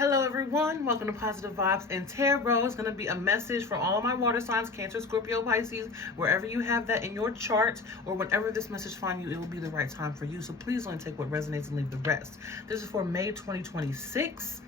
Hello everyone, welcome to Positive Vibes and Tarot. It's going to be a message for all my water signs, Cancer, Scorpio, Pisces, wherever you have that in your chart, or whenever this message finds you, it will be the right time for you. So please only take what resonates and leave the rest. This is for May 2026.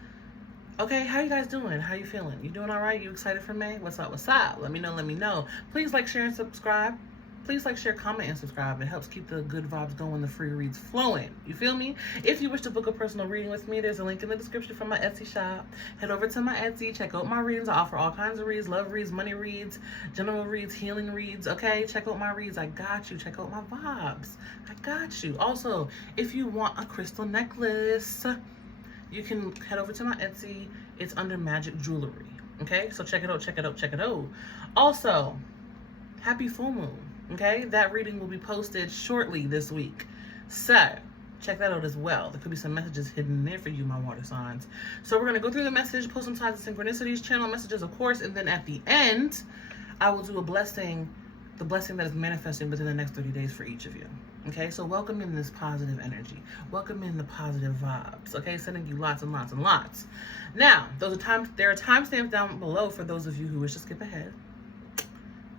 Okay, how you guys doing? How you feeling? You doing all right? You excited for May? What's up? What's up? Let me know. Please like, share, and subscribe. Please like, share, comment, and subscribe. It helps keep the good vibes going, the free reads flowing. You feel me? If you wish to book a personal reading with me, there's a link in the description for my Etsy shop. Head over to my Etsy, check out my readings. I offer all kinds of reads, love reads, money reads, general reads, healing reads, okay? Check out my reads. I got you. Check out my vibes. I got you. Also, if you want a crystal necklace, you can head over to my Etsy. It's under Magic Jewelry, okay? So check it out. Also, happy full moon. Okay, that reading will be posted shortly this week. So, check that out as well. There could be some messages hidden there for you, my water signs. So, we're going to go through the message, post some signs of synchronicities, channel messages, of course, and then at the end, I will do a blessing, the blessing that is manifesting within the next 30 days for each of you. Okay, so welcome in this positive energy. Welcome in the positive vibes. Okay, sending you lots and lots and lots. Now, there are timestamps down below for those of you who wish to skip ahead.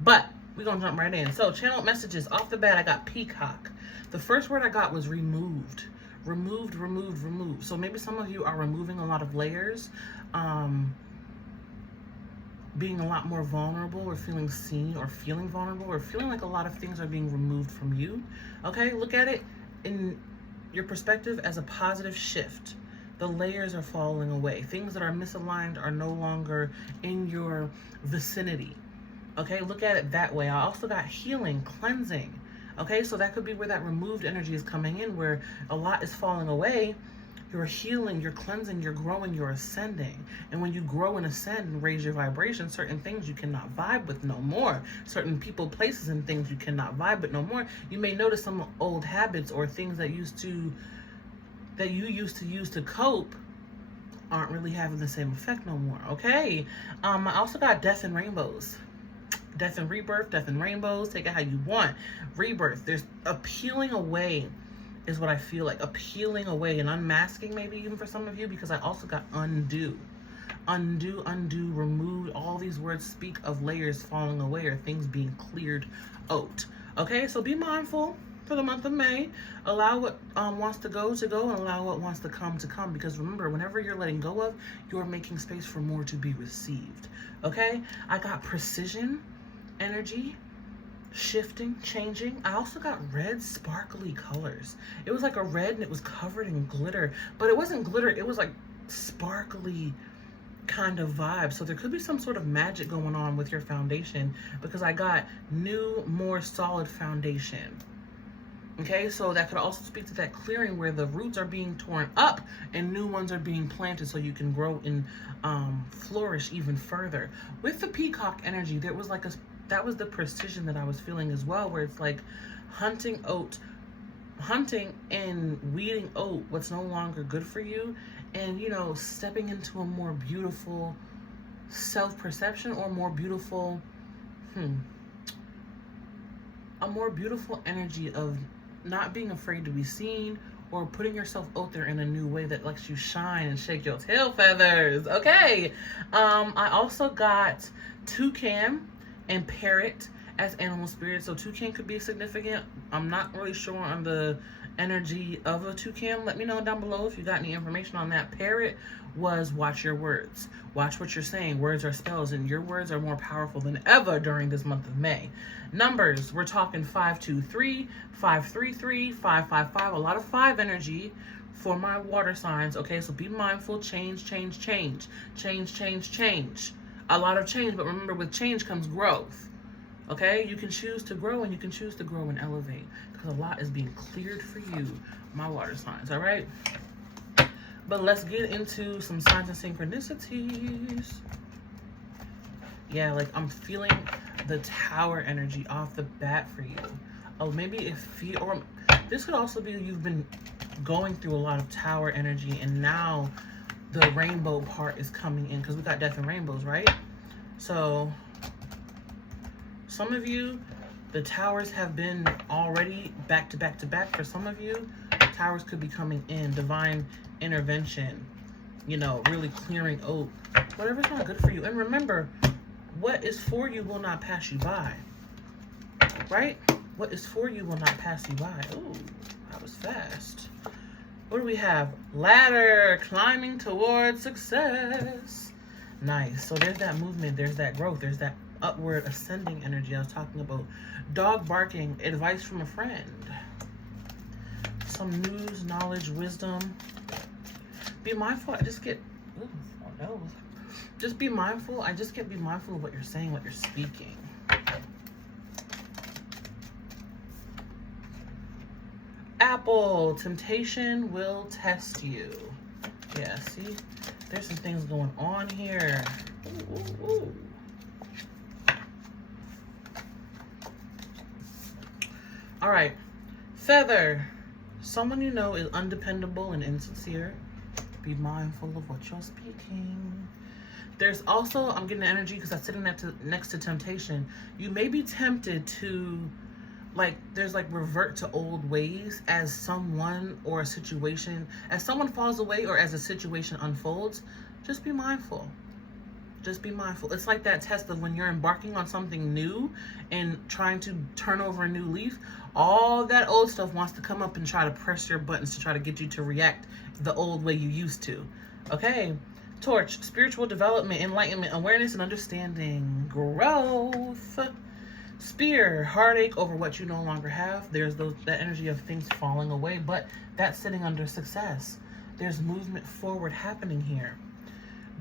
But we're going to jump right in. So, channel messages. Off the bat, I got peacock. The first word I got was removed. Removed. So, maybe some of you are removing a lot of layers, being a lot more vulnerable, or feeling seen, or feeling vulnerable, or feeling like a lot of things are being removed from you. Okay, look at it in your perspective as a positive shift. The layers are falling away. Things that are misaligned are no longer in your vicinity. Okay, look at it that way. I also got healing, cleansing. Okay, so that could be where that removed energy is coming in, where a lot is falling away. You're healing, you're cleansing, you're growing, you're ascending. And when you grow and ascend and raise your vibration, certain things you cannot vibe with no more. Certain people, places, and things you cannot vibe with no more. You may notice some old habits or things that you used to use to cope aren't really having the same effect no more. Okay. I also got death and rainbows. Death and rebirth, death and rainbows, take it how you want. Rebirth, there's a peeling away is what I feel like. A peeling away and unmasking maybe even for some of you, because I also got undo. Undo, remove. All these words speak of layers falling away or things being cleared out. Okay, so be mindful for the month of May. Allow what wants to go, and allow what wants to come, because remember, whenever you're letting go of, you're making space for more to be received. Okay, I got precision, energy, shifting, changing. I also got red sparkly colors. It was like a red and it was covered in glitter, but it wasn't glitter, it was like sparkly kind of vibe. So there could be some sort of magic going on with your foundation, because I got new, more solid foundation. Okay, so that could also speak to that clearing where the roots are being torn up and new ones are being planted so you can grow and flourish even further. With the peacock energy, there was like that was the precision that I was feeling as well, where it's like hunting and weeding out what's no longer good for you, and stepping into a more beautiful self-perception, or more beautiful a more beautiful energy of not being afraid to be seen, or putting yourself out there in a new way that lets you shine and shake your tail feathers. Okay. I also got toucan and parrot as animal spirits. So toucan could be significant. I'm not really sure on the energy of a toucan. Let me know down below if you got any information on that. Parrot was watch your words. Watch what you're saying. Words are spells, and your words are more powerful than ever during this month of May. Numbers, we're talking 523, 533, 555. A lot of 5 energy for my water signs. Okay, so be mindful. Change. A lot of change, but remember, with change comes growth. Okay, you can choose to grow, and you can choose to grow and elevate, because a lot is being cleared for you, my water signs. All right, but let's get into some signs and synchronicities. Yeah, like I'm feeling the tower energy off the bat for you. Oh, maybe or this could also be you've been going through a lot of tower energy, and now the rainbow part is coming in, because we got death and rainbows, right? So some of you, the towers have been already back to back to back. For some of you, towers could be coming in. Divine intervention. you know, really clearing out whatever's not good for you. And remember, what is for you will not pass you by, right? What is for you will not pass you by. Ooh, that was fast. What do we have? Ladder, climbing towards success. Nice. So there's that movement, there's that growth, there's that upward ascending energy I was talking about. Dog barking, advice from a friend. Some news, knowledge, wisdom. Be mindful. I just get, ooh, oh no. Just be mindful. I just get be mindful of what you're saying, what you're speaking. Apple, temptation will test you. Yeah, see? There's some things going on here. Ooh, ooh, ooh. All right. Feather. Someone you know is undependable and insincere. Be mindful of what you're speaking. There's also, I'm getting energy because I'm sitting next to temptation. You may be tempted to, like, there's like revert to old ways as someone or a situation, as someone falls away or as a situation unfolds. Just be mindful. Just be mindful. It's like that test of when you're embarking on something new and trying to turn over a new leaf. All that old stuff wants to come up and try to press your buttons to try to get you to react the old way you used to. Okay. Torch, spiritual development, enlightenment, awareness, and understanding. Growth. Spear, heartache over what you no longer have. There's that energy of things falling away, but that's sitting under success. There's movement forward happening here.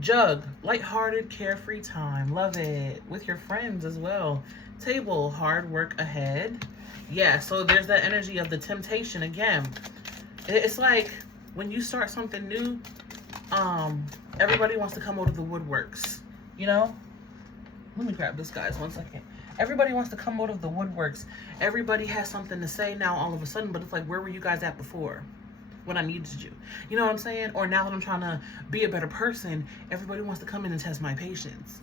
Jug, lighthearted, carefree time. Love it. With your friends as well. Table, hard work ahead. Yeah, so there's that energy of the temptation again. It's like when you start something new, everybody wants to come out of the woodworks, you know? Let me grab this, guys, 1 second. Everybody wants to come out of the woodworks. Everybody has something to say now all of a sudden, but it's like, where were you guys at before when I needed you? You know what I'm saying? Or now that I'm trying to be a better person, everybody wants to come in and test my patience.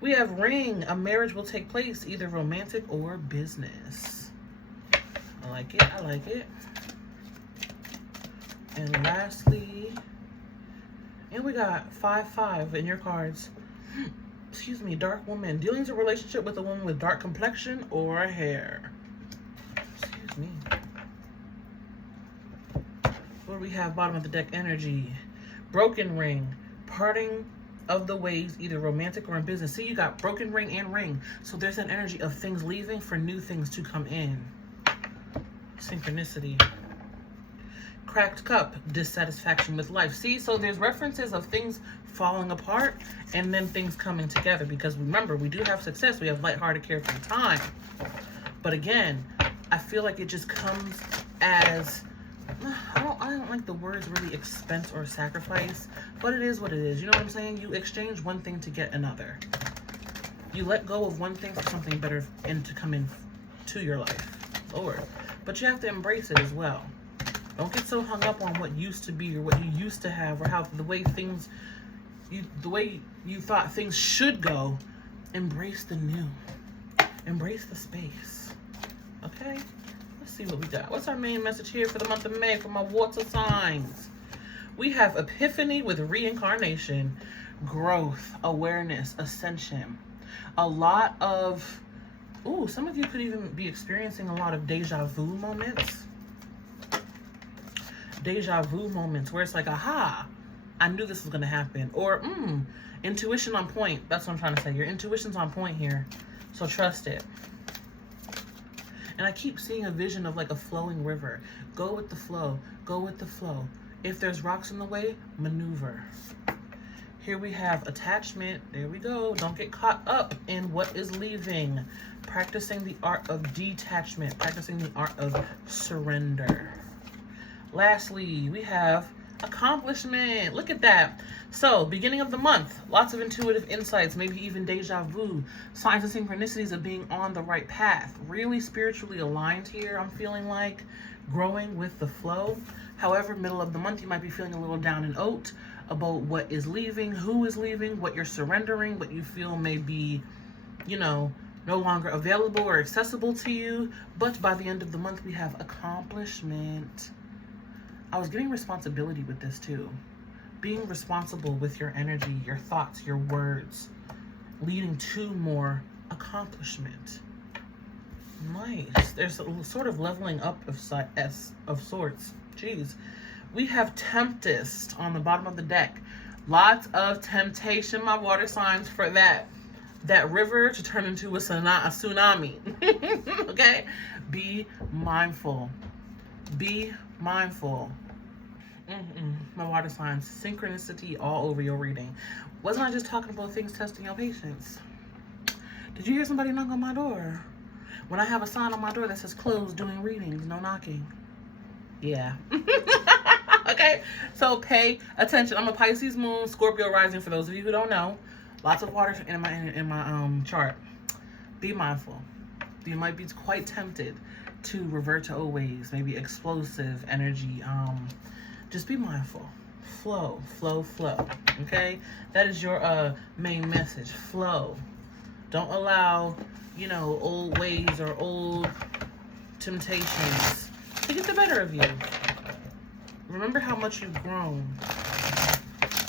We have ring. A marriage will take place, either romantic or business. I like it. I like it. And lastly, and we got 5-5 in your cards. Excuse me, dark woman. Dealings a relationship with a woman with dark complexion or hair. Excuse me. What do we have? Bottom of the deck energy. Broken ring. Parting of the ways, either romantic or in business. See, you got broken ring and ring. So there's an energy of things leaving for new things to come in. Synchronicity. Cracked cup, dissatisfaction with life. See, so there's references of things falling apart and then things coming together, because remember, we do have success. We have lighthearted, carefree time. But again, I feel like it just comes as, I don't like the words really expense or sacrifice, but it is what it is. You know what I'm saying? You exchange one thing to get another. You let go of one thing for something better and to come in to your life, Lord. But you have to embrace it as well. Don't get so hung up on what used to be or what you used to have or how the way you thought things should go. Embrace the new. Embrace the space. Okay? Let's see what we got. What's our main message here for the month of May for my water signs? We have epiphany with reincarnation, growth, awareness, ascension. A lot of, some of you could even be experiencing a lot of deja vu moments. Deja vu moments where it's like, aha, I knew this was going to happen. Or, intuition on point. That's what I'm trying to say. Your intuition's on point here. So trust it. And I keep seeing a vision of like a flowing river. Go with the flow. Go with the flow. If there's rocks in the way, maneuver. Here we have attachment. There we go. Don't get caught up in what is leaving. Practicing the art of detachment. Practicing the art of surrender. Lastly, we have accomplishment. Look at that. So, beginning of the month, lots of intuitive insights, maybe even deja vu, signs and synchronicities of being on the right path. Really spiritually aligned here, I'm feeling like. Growing with the flow. However, middle of the month, you might be feeling a little down and out about what is leaving, who is leaving, what you're surrendering, what you feel may be, no longer available or accessible to you. But by the end of the month, we have accomplishment. I was getting responsibility with this too. being responsible with your energy, your thoughts, your words, leading to more accomplishment. Nice. There's a sort of leveling up of sorts. Jeez. We have Tempest on the bottom of the deck. Lots of temptation, my water signs, for that river to turn into a tsunami. Okay? Be mindful. Be mindful. My water signs. Synchronicity all over your reading. Wasn't I just talking about things testing your patience? Did you hear somebody knock on my door? When I have a sign on my door that says closed doing readings, no knocking. Yeah. Okay, so pay attention. I'm a Pisces moon, Scorpio rising, for those of you who don't know. Lots of water in my chart. Be mindful. You might be quite tempted to revert to old ways, maybe explosive energy. Just be mindful. Flow, flow, flow. Okay? That is your main message. Flow. Don't allow, old ways or old temptations to get the better of you. Remember how much you've grown.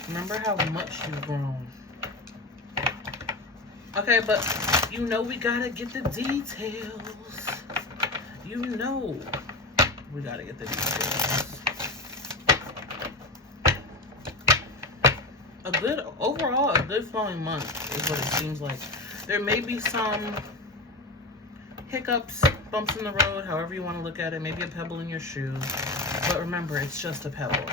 Remember how much you've grown. Okay, but we gotta get the details. We gotta get the details. Overall, a good flowing month is what it seems like. There may be some hiccups, bumps in the road, however you want to look at it. Maybe a pebble in your shoe. But remember, it's just a pebble.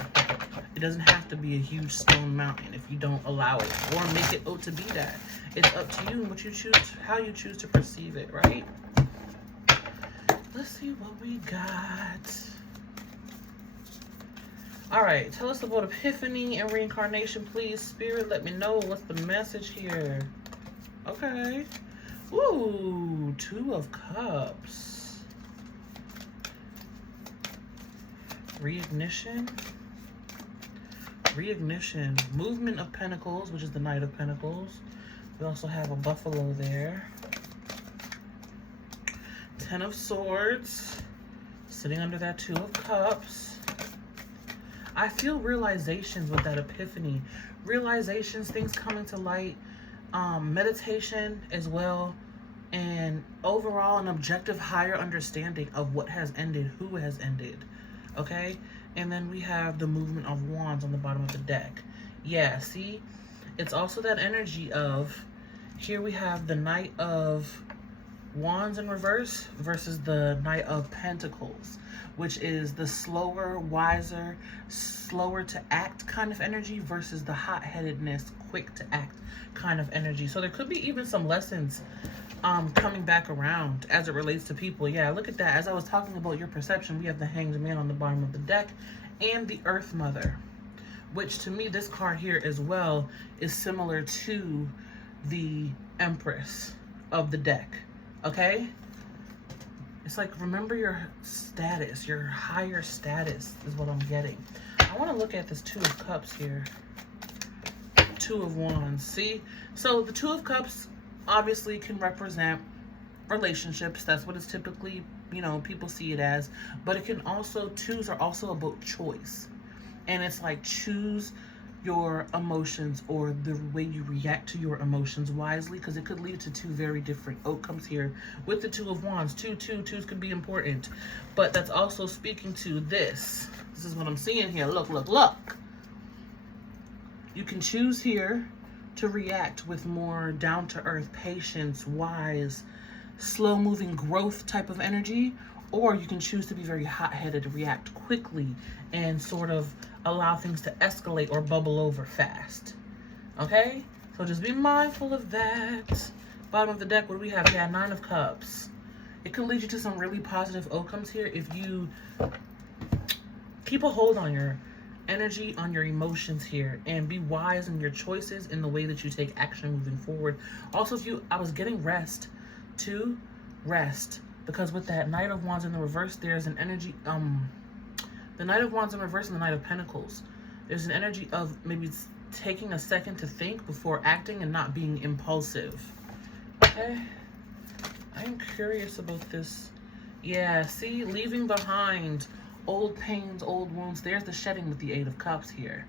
It doesn't have to be a huge stone mountain if you don't allow it or make it to be that. It's up to you and what you choose, how you choose to perceive it, right? Let's see what we got. All right, tell us about Epiphany and reincarnation, please. Spirit, let me know what's the message here. Okay. Ooh, Two of Cups. Reignition. Movement of Pentacles, which is the Knight of Pentacles. We also have a buffalo there. Ten of Swords. Sitting under that Two of Cups. I feel realizations with that Epiphany. Realizations, things coming to light. Meditation as well. And overall, an objective, higher understanding of what has ended, who has ended. Okay? And then we have the Movement of Wands on the bottom of the deck. Yeah, see? It's also that energy of, here we have the Knight of Wands in reverse versus the Knight of Pentacles, which is the slower, wiser, slower to act kind of energy versus the hot-headedness, quick to act kind of energy. So there could be even some lessons coming back around as it relates to people. Yeah, look at that. As I was talking about your perception, we have the Hanged Man on the bottom of the deck and the Earth Mother, which to me, this card here as well is similar to the Empress of the deck. Okay? It's like, remember your status, your higher status is what I'm getting. I want to look at this Two of Cups here. Two of Wands. See? So the Two of Cups obviously can represent relationships. That's what it's typically, people see it as. But it can also, twos are also about choice. And it's like, choose your emotions or the way you react to your emotions wisely, because it could lead to two very different outcomes here with the Two of Wands. Twos could be important, but that's also speaking to this. This is what I'm seeing here. Look. You can choose here to react with more down-to-earth, patience, wise, slow-moving growth type of energy, or you can choose to be very hot-headed, react quickly, and sort of allow things to escalate or bubble over fast. Okay? So just be mindful of that. Bottom of the deck, what do we have? Yeah, Nine of Cups. It could lead you to some really positive outcomes here if you keep a hold on your energy, on your emotions here, and be wise in your choices in the way that you take action moving forward. Also, I was getting rest, because with that Knight of Wands in the reverse, there's an energy, the Knight of Wands in reverse and the Knight of Pentacles. There's an energy of maybe taking a second to think before acting and not being impulsive. Okay? I'm curious about this. Yeah, see, leaving behind old pains, old wounds. There's the shedding with the Eight of Cups here.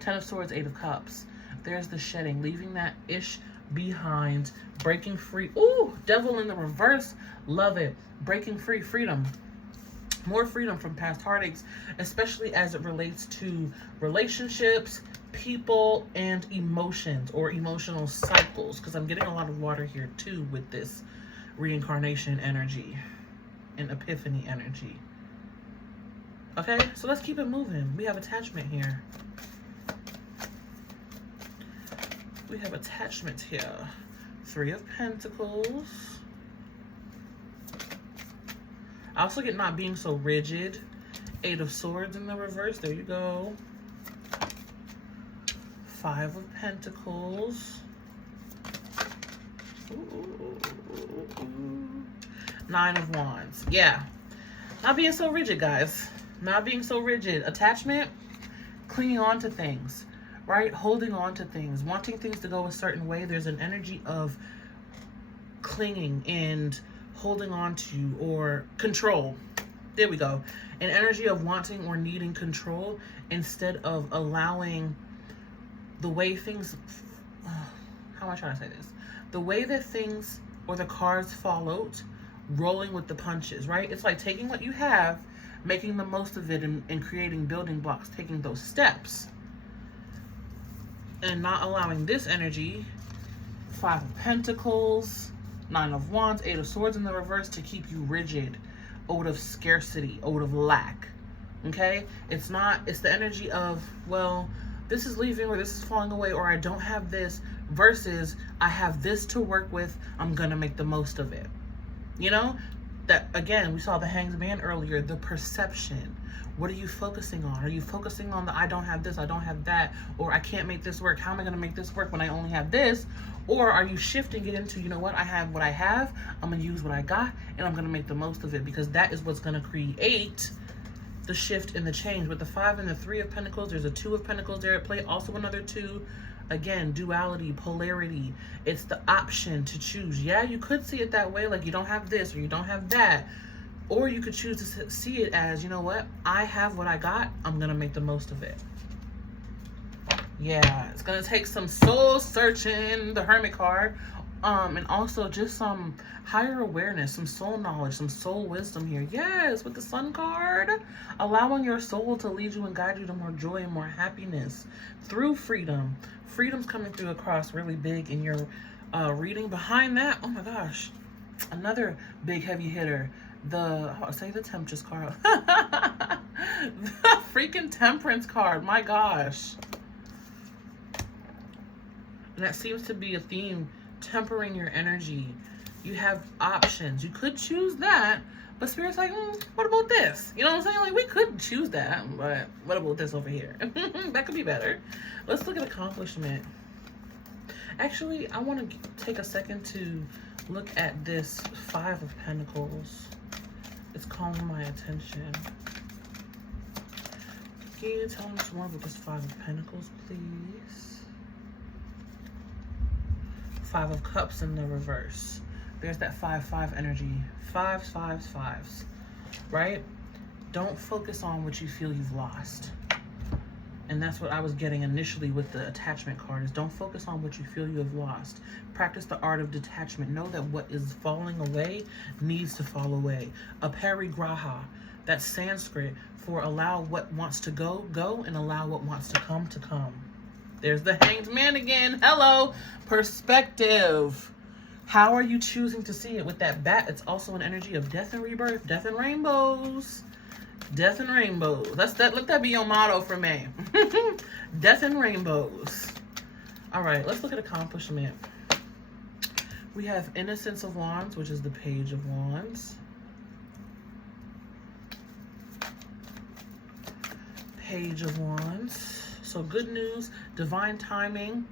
Ten of Swords, Eight of Cups. There's the shedding, leaving that ish behind, breaking free. Ooh, Devil in the reverse. Love it. Breaking free, freedom. More freedom from past heartaches, especially as it relates to relationships, people, and emotions or emotional cycles, because I'm getting a lot of water here too with this reincarnation energy and epiphany energy. Okay, so let's keep it moving. We have attachment here. We have attachment here. Three of Pentacles. I also get not being so rigid. Eight of Swords in the reverse. There you go. Five of Pentacles. Nine of Wands. Yeah. Not being so rigid, guys. Not being so rigid. Attachment, clinging on to things, right? Holding on to things, wanting things to go a certain way. There's an energy of clinging and holding on to, or control. There we go. An energy of wanting or needing control instead of allowing the way things, how am I trying to say this? The way that things or the cards fall out, rolling with the punches, right? It's like taking what you have, making the most of it, and creating building blocks, taking those steps, and not allowing this energy, Five of Pentacles, Nine of Wands, Eight of Swords in the reverse, to keep you rigid, out of scarcity, out of lack. Okay? It's the energy of, well, this is leaving, or this is falling away, or I don't have this, versus I have this to work with, I'm gonna make the most of it. You know? That, again, we saw the Hanged Man earlier, the perception. What are you focusing on? Are you focusing on the I don't have this, I don't have that, or I can't make this work, how am I gonna make this work when I only have this? Or are you shifting it into, you know what, I have what I have, I'm gonna use what I got, and I'm gonna make the most of it, because that is what's gonna create the shift and the change. With the Five and the Three of Pentacles, there's a Two of Pentacles there at play, also another two. Again, duality, polarity. It's the option to choose. Yeah, you could see it that way, like you don't have this or you don't have that. Or you could choose to see it as, you know what, I have what I got, I'm gonna make the most of it. Yeah, it's gonna take some soul searching, the Hermit card, and also just some higher awareness, some soul knowledge, some soul wisdom here. Yes, with the Sun card, allowing your soul to lead you and guide you to more joy and more happiness through freedom. Freedom's coming through across really big in your reading. Behind that, oh my gosh, another big heavy hitter. I'll say the Temptress card. The freaking Temperance card, my gosh. And that seems to be a theme, tempering your energy. You have options. You could choose that, but Spirit's like, what about this? You know what I'm saying? Like, we could choose that, but what about this over here? That could be better. Let's look at accomplishment. Actually, I want to take a second to look at this Five of Pentacles. It's calling my attention. Can you tell me some more about this Five of Pentacles, please? Five of Cups in the reverse. There's that 5-5 energy. Fives, fives, fives. Right? Don't focus on what you feel you've lost. And that's what I was getting initially with the attachment card, is don't focus on what you feel you have lost. Practice the art of detachment. Know that what is falling away needs to fall away. Aparigraha, that's Sanskrit for allow what wants to go, go, and allow what wants to come, to come. There's the Hanged Man again. Hello. Perspective. How are you choosing to see it? With that bat, it's also an energy of death and rebirth, death and rainbows. Death and rainbows. Let that be your motto for May. Death and rainbows. All right, let's look at accomplishment. We have Innocence of Wands, which is the Page of Wands. Page of Wands. So good news, divine timing,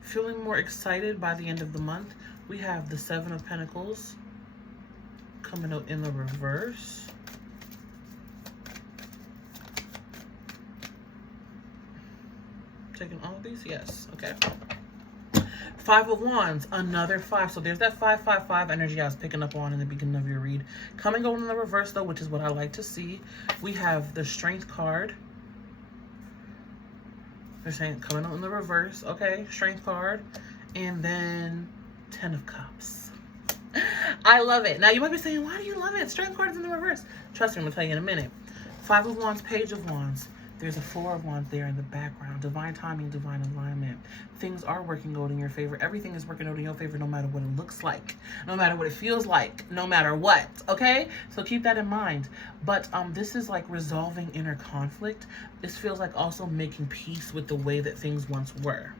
feeling more excited by the end of the month. We have the Seven of Pentacles coming out in the reverse. Taking all of these? Yes. Okay. Five of Wands, another five. So there's that 5-5-5 energy I was picking up on in the beginning of your read. Coming out in the reverse, though, which is what I like to see. We have the Strength card. They're saying coming out in the reverse. Okay, Strength card. And then 10 of Cups. I love it. Now, you might be saying, why do you love it? Strength card is in the reverse. Trust me, I'm going to tell you in a minute. 5 of Wands, Page of Wands. There's a 4 of Wands there in the background. Divine timing, divine alignment. Things are working out in your favor. Everything is working out in your favor no matter what it looks like. No matter what it feels like. No matter what. Okay? So keep that in mind. But this is like resolving inner conflict. This feels like also making peace with the way that things once were.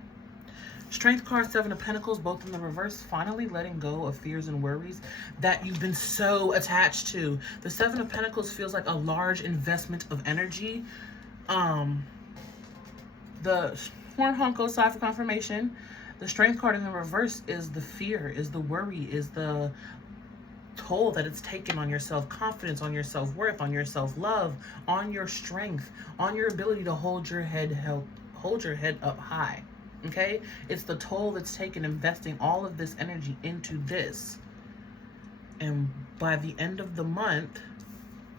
Strength card, 7 of Pentacles, both in the reverse. Finally letting go of fears and worries that you've been so attached to. The 7 of Pentacles feels like a large investment of energy. The Horn Honko side for confirmation. The Strength card in the reverse is the fear, is the worry, is the toll that it's taken on your self-confidence, on your self-worth, on your self-love, on your strength, on your ability to hold your head up high. Okay? It's the toll that's taken investing all of this energy into this. And by the end of the month,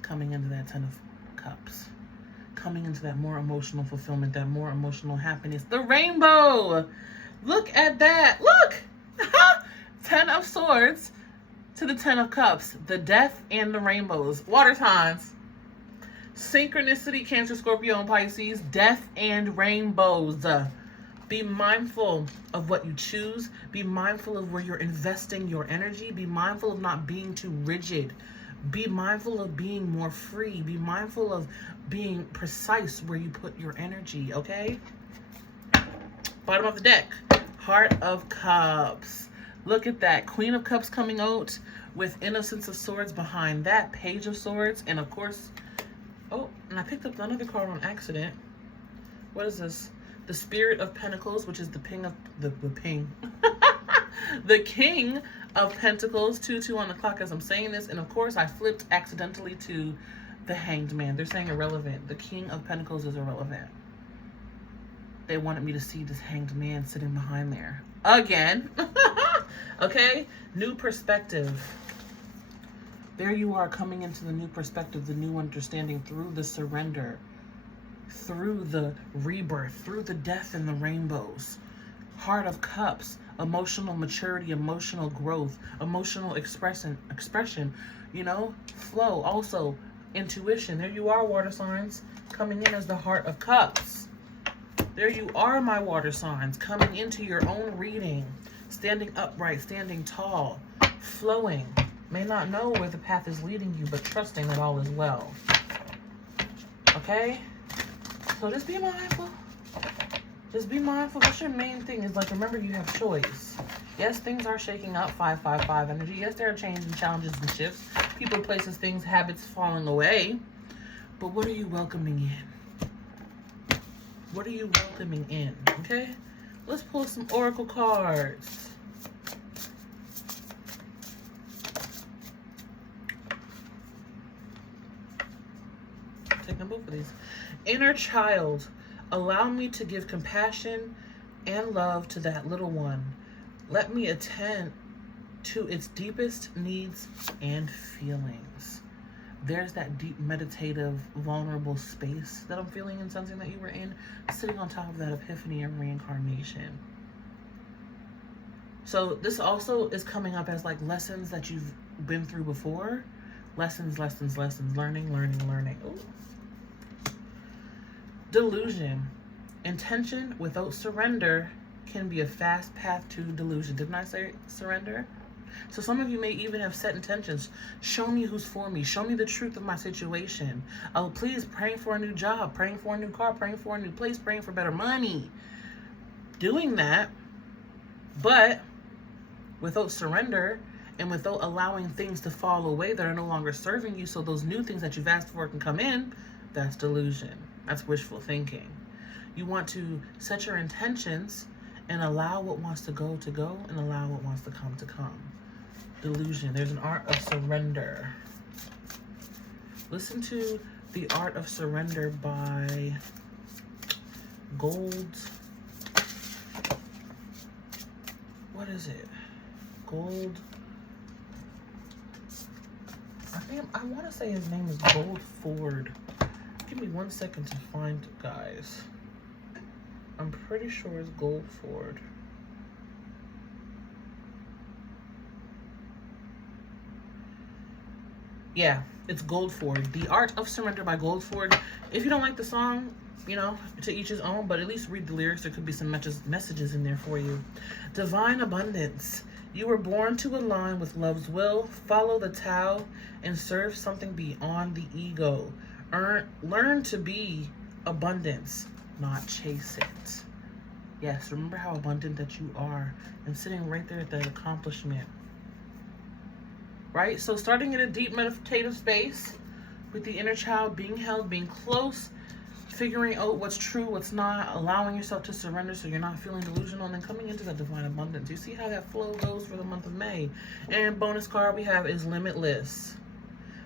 coming into that 10 of Cups. Coming into that more emotional fulfillment, that more emotional happiness. The rainbow! Look at that. Look! 10 of Swords to the 10 of Cups. The death and the rainbows. Water signs. Synchronicity, Cancer, Scorpio, and Pisces. Death and rainbows. Be mindful of what you choose. Be mindful of where you're investing your energy. Be mindful of not being too rigid. Be mindful of being more free. Be mindful of being precise where you put your energy, okay? Bottom of the deck, Heart of Cups. Look at that. Queen of Cups coming out with Innocence of Swords behind that. Page of Swords. And of course, oh, and I picked up another card on accident. What is this? The Spirit of Pentacles, which is the King of the King of Pentacles. 2-2 on the clock as I'm saying this. And of course, I flipped accidentally to the Hanged Man. They're saying irrelevant. The King of Pentacles is irrelevant. They wanted me to see this Hanged Man sitting behind there. Again. Okay? New perspective. There you are coming into the new perspective, the new understanding through the surrender. Through the rebirth, through the death and the rainbows. Heart of Cups, emotional maturity, emotional growth, emotional expression, you know, flow. Also, intuition. There you are, water signs, coming in as the Heart of Cups. There you are, my water signs, coming into your own reading, standing upright, standing tall, flowing. May not know where the path is leading you, but trusting that all is well. Okay? So just be mindful. Just be mindful. That's your main thing. Is like, remember, you have choice. Yes, things are shaking up. 5-5-5 energy. Yes, there are changes and challenges and shifts. People, places, things, habits falling away. But what are you welcoming in? What are you welcoming in? Okay? Let's pull some oracle cards. Taking both of these. Inner child, allow me to give compassion and love to that little one. Let me attend to its deepest needs and feelings. There's that deep, meditative, vulnerable space that I'm feeling and sensing that you were in, sitting on top of that epiphany and reincarnation. So this also is coming up as like lessons that you've been through before. Lessons, learning. Ooh. Delusion. Intention without surrender can be a fast path to delusion. Didn't I say surrender? So some of you may even have set intentions. Show me who's for me. Show me the truth of my situation. Oh, please, praying for a new job, praying for a new car, praying for a new place, praying for better money. Doing that, but without surrender and without allowing things to fall away that are no longer serving you so those new things that you've asked for can come in, that's delusion. That's wishful thinking. You want to set your intentions and allow what wants to go and allow what wants to come. Delusion. There's an art of surrender. Listen to The Art of Surrender by Gold. What is it? Gold. I want to say his name is Gold Ford. Give me 1 second to find, guys. I'm pretty sure it's Gold Ford. Yeah, it's Gold Ford. The Art of Surrender by Gold Ford. If you don't like the song, you know, to each his own, but at least read the lyrics. There could be some messages in there for you. Divine abundance. You were born to align with love's will, follow the Tao, and serve something beyond the ego. Learn to be abundance, not chase it. Yes, remember how abundant that you are, and sitting right there at that accomplishment. Right? So starting in a deep meditative space with the inner child being held, being close, figuring out what's true, what's not, allowing yourself to surrender so you're not feeling delusional, and then coming into that divine abundance. You see how that flow goes for the month of May. And bonus card we have is Limitless.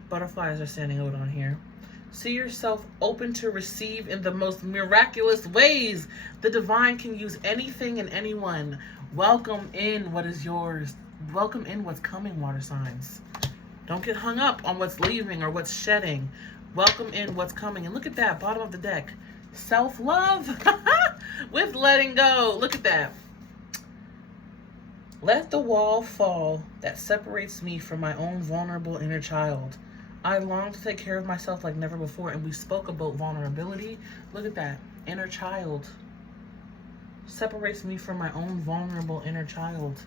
Butterflies are standing out on here. See yourself open to receive in the most miraculous ways. The divine can use anything and anyone. Welcome in what is yours. Welcome in what's coming, water signs. Don't get hung up on what's leaving or what's shedding. Welcome in what's coming. And look at that, bottom of the deck. Self-love with letting go. Look at that. Let the wall fall that separates me from my own vulnerable inner child. I long to take care of myself like never before. And we spoke about vulnerability. Look at that. Inner child. Separates me from my own vulnerable inner child.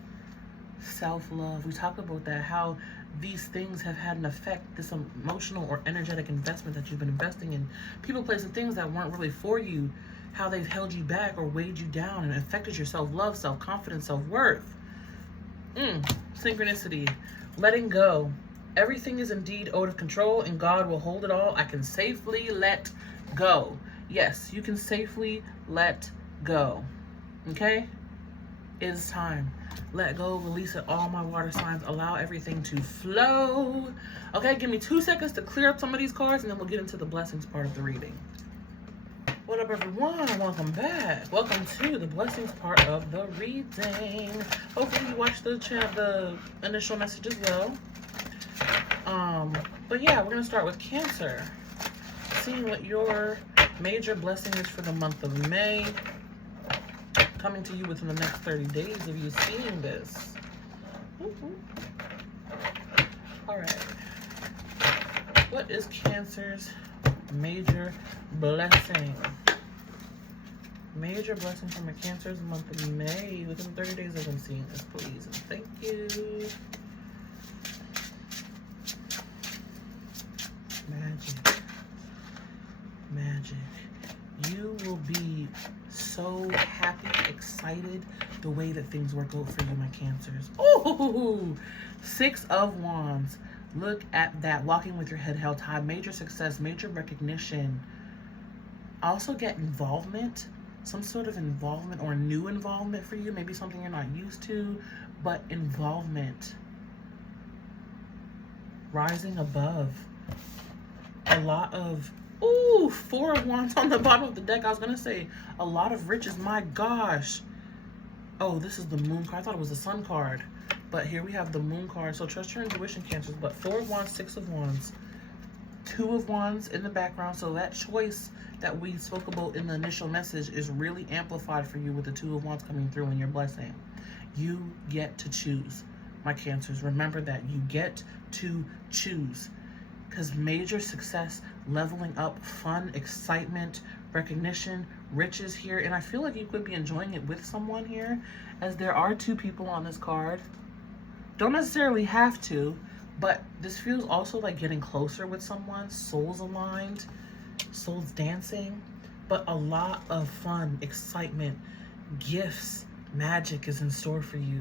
Self-love. We talk about that, how these things have had an effect, this emotional or energetic investment that you've been investing in people, places, things that weren't really for you, how they've held you back or weighed you down and affected your self-love, self-confidence, self-worth. Synchronicity. Letting go. Everything is indeed out of control and God will hold it all. I can safely let go. Yes, you can safely let go. Okay? It is time. Let go, release it, all my water signs. Allow everything to flow. Okay, give me 2 seconds to clear up some of these cards and then we'll get into the blessings part of the reading. What up, everyone? Welcome back. Welcome to the blessings part of the reading. Hopefully you watched the initial message as well. But yeah, we're going to start with Cancer. Seeing what your major blessing is for the month of May. Coming to you within the next 30 days of you seeing this. All right. What is Cancer's major blessing? Major blessing from a Cancer's month of May. Within 30 days of them seeing this, please. And thank you. Magic. Magic. You will be so happy, excited, the way that things work out for you, my Cancers. Oh, 6 of Wands. Look at that. Walking with your head held high. Major success, major recognition. Also get involvement. Some sort of involvement or new involvement for you. Maybe something you're not used to, but involvement. Rising above. A lot of... Ooh, 4 of Wands on the bottom of the deck. I was going to say a lot of riches. My gosh. Oh, this is the Moon card. I thought it was the Sun card. But here we have the Moon card. So trust your intuition, Cancers. But 4 of Wands, 6 of Wands. 2 of Wands in the background. So that choice that we spoke about in the initial message is really amplified for you with the 2 of Wands coming through in your blessing. You get to choose, my Cancers. Remember that. You get to choose. Because major success, leveling up, fun, excitement, recognition, riches here. And I feel like you could be enjoying it with someone here, as there are 2 people on this card. Don't necessarily have to, but this feels also like getting closer with someone, souls aligned, souls dancing, but a lot of fun, excitement, gifts, magic is in store for you.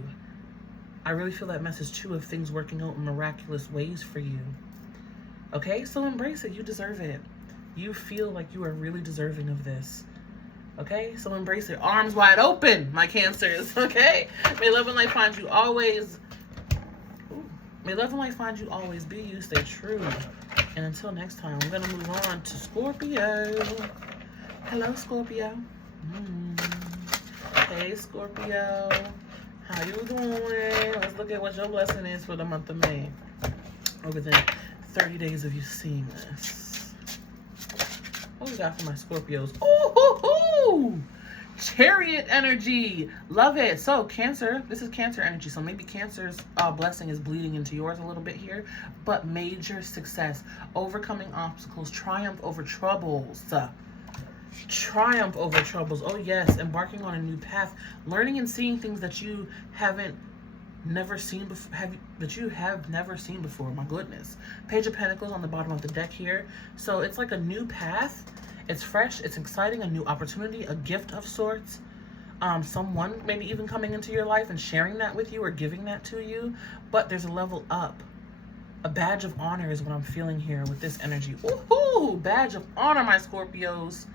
I really feel that message too of things working out in miraculous ways for you. Okay, so embrace it. You deserve it. You feel like you are really deserving of this. Okay, so embrace it. Arms wide open, my Cancers. Okay, may love and light find you always. May love and light find you always. Be you, stay true. And until next time, we're gonna move on to Scorpio. Hello, Scorpio. Hey, Scorpio. How you doing? Let's look at what your blessing is for the month of May. Over there. 30 days of you seeing this. What we got for my Scorpios? Ooh, Chariot energy. Love it. So Cancer, this is Cancer energy. So maybe Cancer's blessing is bleeding into yours a little bit here. But major success. Overcoming obstacles. Triumph over troubles. Triumph over troubles. Oh yes. Embarking on a new path. Learning and seeing things that you haven't never seen before, that you have never seen before. My goodness. Page of Pentacles on the bottom of the deck here. So it's like a new path. It's fresh, it's exciting, a new opportunity, a gift of sorts. Someone maybe even coming into your life and sharing that with you or giving that to you. But there's a level up. A badge of honor is what I'm feeling here with this energy. Woohoo! Badge of honor, my Scorpios.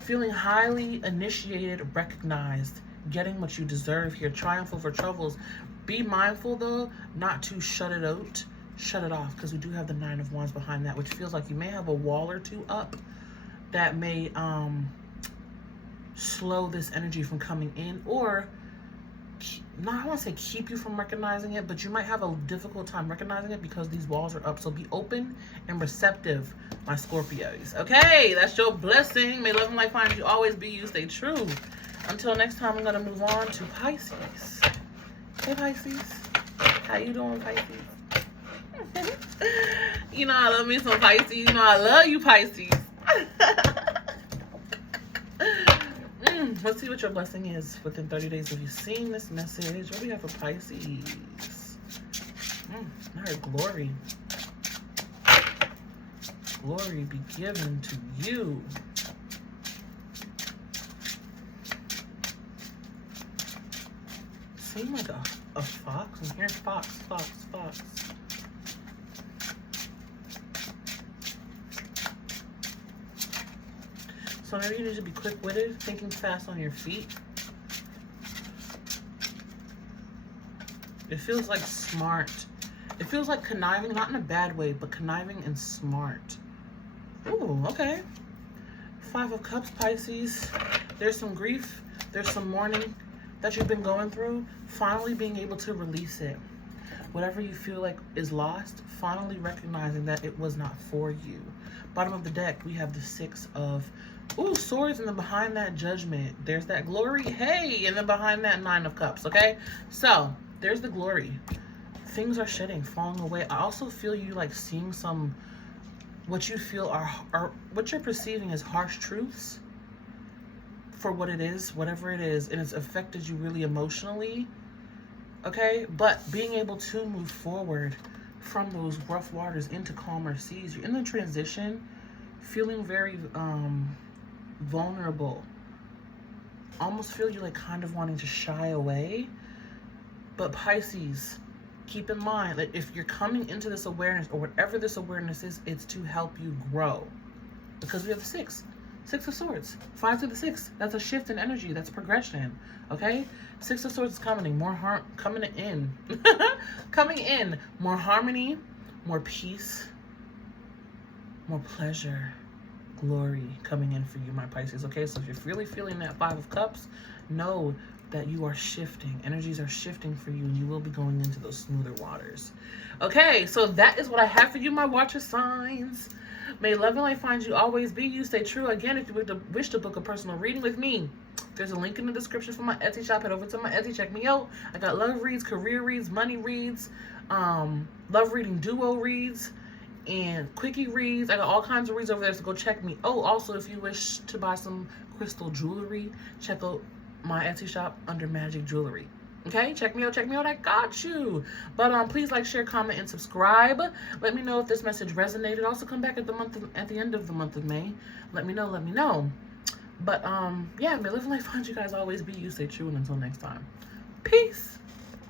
Feeling highly initiated, recognized, getting what you deserve here. Triumph over troubles. Be mindful though, not to shut it out, shut it off, because we do have the Nine of Wands behind that, which feels like you may have a wall or two up that may slow this energy from coming in, or not, I want to say keep you from recognizing it, but you might have a difficult time recognizing it because these walls are up. So be open and receptive, my Scorpios. Okay, that's your blessing. May love and light find you, always be you, stay true. Until next time, I'm going to move on to Pisces. Hey, Pisces. How you doing, Pisces? You know I love me some Pisces. You know I love you, Pisces. Let's see what your blessing is within 30 days of you seeing this message. What do we have for Pisces? I heard glory. Glory be given to you. Seem like a fox. I'm hearing fox, fox, fox. So maybe you need to be quick-witted, thinking fast on your feet. It feels like smart. It feels like conniving, not in a bad way, but conniving and smart. Ooh, okay. Five of Cups, Pisces. There's some grief. There's some mourning that you've been going through. Finally being able to release it. Whatever you feel like is lost, finally recognizing that it was not for you. Bottom of the deck, we have the Six of Swords, and then behind that Judgment, there's that glory. Hey, and then behind that Nine of Cups, okay? So, there's the glory. Things are shedding, falling away. I also feel you like seeing some, what you feel are what you're perceiving as harsh truths for what it is, whatever it is, and it's affected you really emotionally, okay? But being able to move forward from those rough waters into calmer seas. You're in the transition, feeling very vulnerable. Almost feel you like kind of wanting to shy away. But Pisces, keep in mind that if you're coming into this awareness, or whatever this awareness is, it's to help you grow. Because we have the Six of Swords, 5 to the 6. That's a shift in energy. That's progression. Okay, Six of Swords is coming. Coming in. Coming in. More harmony, more peace, more pleasure, glory coming in for you, my Pisces. Okay, so if you're really feeling that Five of Cups, know that you are shifting. Energies are shifting for you, and you will be going into those smoother waters. Okay, so that is what I have for you, my water signs. May love and light find you, always be you, stay true. Again, if you wish to book a personal reading with me, there's a link in the description for my Etsy shop. Head over to my Etsy, check me out. I got love reads, career reads, money reads, love reading duo reads, and quickie reads. I got all kinds of reads over there, so go check me. Oh, also, if you wish to buy some crystal jewelry, check out my Etsy shop under Magic Jewelry. Okay, check me out, I got you. But please like, share, comment, and subscribe. Let me know if this message resonated. Also come back at the end of the month of May. Let me know. But yeah, may live and life find you guys, always be you, stay true, and until next time, peace.